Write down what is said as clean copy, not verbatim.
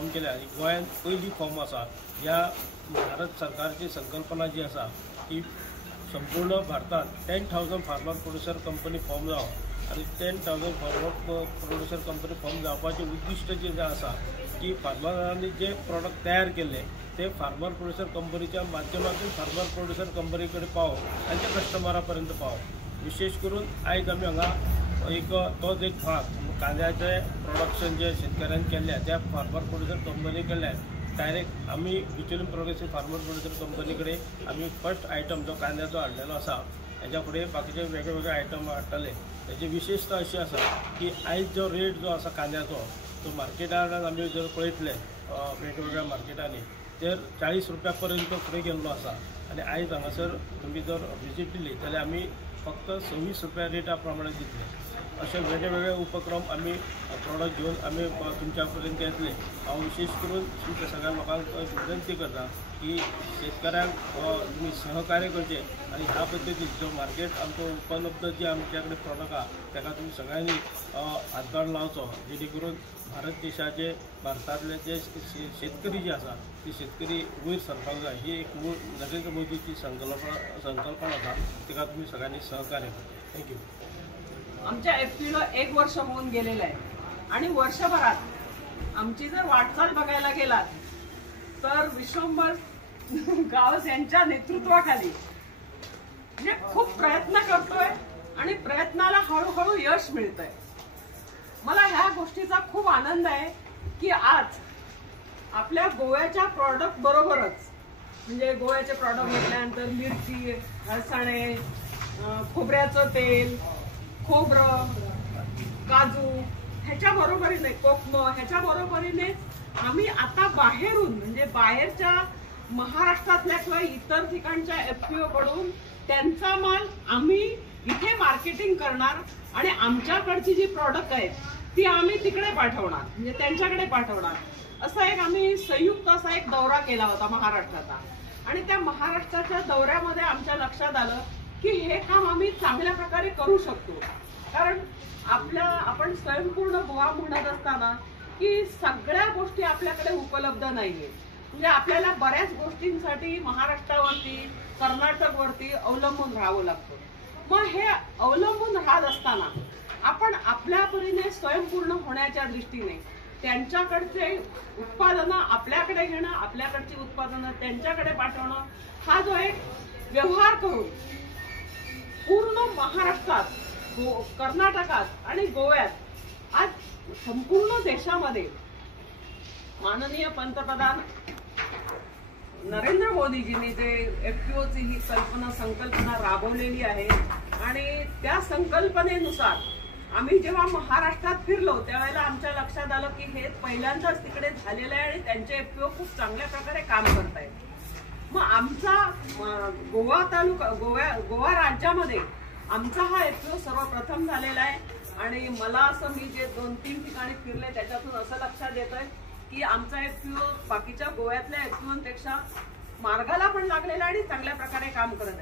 Form केल्या आणि गोंयांत पहिली फॉर्म आसा। ह्या भारत सरकारची संकल्पना जी आसा की संपूर्ण भारतात 10,000 फार्मर प्रोड्युसर कंपनी फॉर्म जावं आणि 10,000 फार्मर प्रोड्युसर कंपनी फॉर्म जावपाचें उद्दिश्ट जें आसा की फार्मरांनी जे प्रोडक्ट तयार केले ते फार्मर प्रोड्युसर कंपनीच्या माध्यमातून फार्मर प्रोड्युसर कंपनी कडेन पावोवप तांच्या कस्टमरा पर्यंत पावोवप। विशेष करून आयज आमी हांगा एक तोच एक भाग कांद्याचे प्रोडक्शन जे शेतकऱ्यांनी केल्ले त्या फार्मर प्रोड्युसर कंपनी कडल्यान डायरेक्ट आमी Bicholim progressive farmer producer company कडेन आमी फर्स्ट आयटम जो कांद्याचो हाडलेलो आसा हेच्या फुडें बाकीचे वेगळे वेगळे आयटम हाडटले। तेजी विशेषता अशी आसा की आयज जो रेट जो आसा कांद्याचो तो मार्केटान आमी जर पळयतले वेगवेगळ्या मार्केटांनी तर 40 रुपया पर्यंत फुडें गेल्लो आसा आणि आयज हांगासर तुमी जर विजीट दिली जाल्यार आमी फक्त 26 रुपया रेटा प्रमाणे दितले। असे वेगवेगळे उपक्रम आमी प्रोडक्ट घेवन आमी तुमच्या पर्यंत येतले। हांव विशेष करून तुमच्या सगळ्या लोकांक विनंती करता की शेतकऱ्यांक तुमी सहकार्य करचें आणि ह्या पद्दतीन जो मार्केट आमचो उपलब्ध जे आमच्या कडेन प्रोडक्ट आसा ताका तुमी सगळ्यांनी हातभार लावचो जेणे करून भारत देशाचे भारतातले जे शेतकरी जे आसा ते शेतकरी वयर सरपाक जाय ही एक मूळ नरेंद्र मोदीची संकल्पना आसा ताका तुमी सगळ्यांनी सहकार्य करचें। थँक्यू। आमच्या एफपीला 1 वर्ष होऊन गेलेलं आहे आणि वर्षभरात आमची जर वाटचाल बघायला गेलात तर विश्वंभर गावस यांच्या नेतृत्वाखाली म्हणजे खूप प्रयत्न करतोय आणि प्रयत्नाला हळूहळू यश मिळतंय। मला ह्या गोष्टीचा खूप आनंद आहे की आज आपल्या गोव्याच्या प्रॉडक्ट बरोबरच म्हणजे गोव्याचे प्रॉडक्ट म्हटल्यानंतर मिरची, हळसाणे, खोबऱ्याचं तेल, खोबरं, काजू ह्याच्या बरोबरीने कोकम ह्याच्या बरोबरीने आम्ही आता बाहेरून म्हणजे बाहेरच्या महाराष्ट्रातल्या किंवा इतर ठिकाणच्या एफपीओ कडून त्यांचा माल आम्ही इथे मार्केटिंग करणार आणि आमच्याकडची जी प्रॉडक्ट आहेत ती आम्ही तिकडे पाठवणार म्हणजे त्यांच्याकडे पाठवणार। असा एक आम्ही संयुक्त असा एक दौरा केला होता महाराष्ट्राचा आणि त्या महाराष्ट्राच्या दौऱ्यामध्ये आमच्या लक्षात आलं की हे काम आम्ही चांगल्या प्रकारे करू शकतो। कारण आपण स्वयंपूर्ण गोवा म्हणत असताना की सगळ्या गोष्टी आपल्याकडे उपलब्ध नाहीये म्हणजे आपल्याला बऱ्याच गोष्टींसाठी महाराष्ट्रावरती कर्नाटकवरती अवलंबून राहावं लागतं। मग हे अवलंबून राहत असताना आपण आपल्या परीने स्वयंपूर्ण होण्याच्या दृष्टीने त्यांच्याकडचे उत्पादनं आपल्याकडे घेणं आपल्याकडची उत्पादनं त्यांच्याकडे पाठवणं हा जो एक व्यवहार करून पूर्ण महाराष्ट्रात कर्नाटकात आणि गोव्यात आज संपूर्ण देशामध्ये माननीय पंतप्रधान नरेंद्र मोदीजींनी जे एफपीओची ही संकल्पना राबवलेली आहे आणि त्या संकल्पनेनुसार आम्ही जेव्हा महाराष्ट्रात फिरलो त्यावेळेला आमच्या लक्षात आलं की हे पहिल्यांदाच तिकडे झालेलं आहे आणि त्यांचे एफपीओ खूप चांगल्या प्रकारे काम करत आहेत। मग आमचा गोवा राज्यामध्ये आमचा हा एफपीओ सर्वप्रथम झालेला आहे आणि मला असं मी जे 2-3 ठिकाणी फिरले त्याच्यातून असं लक्षात येतंय की आमचा एफपीओ बाकीच्या गोव्यातल्या एफपीओपेक्षा मार्गाला पण लागलेला आणि चांगल्या प्रकारे काम करत आहे।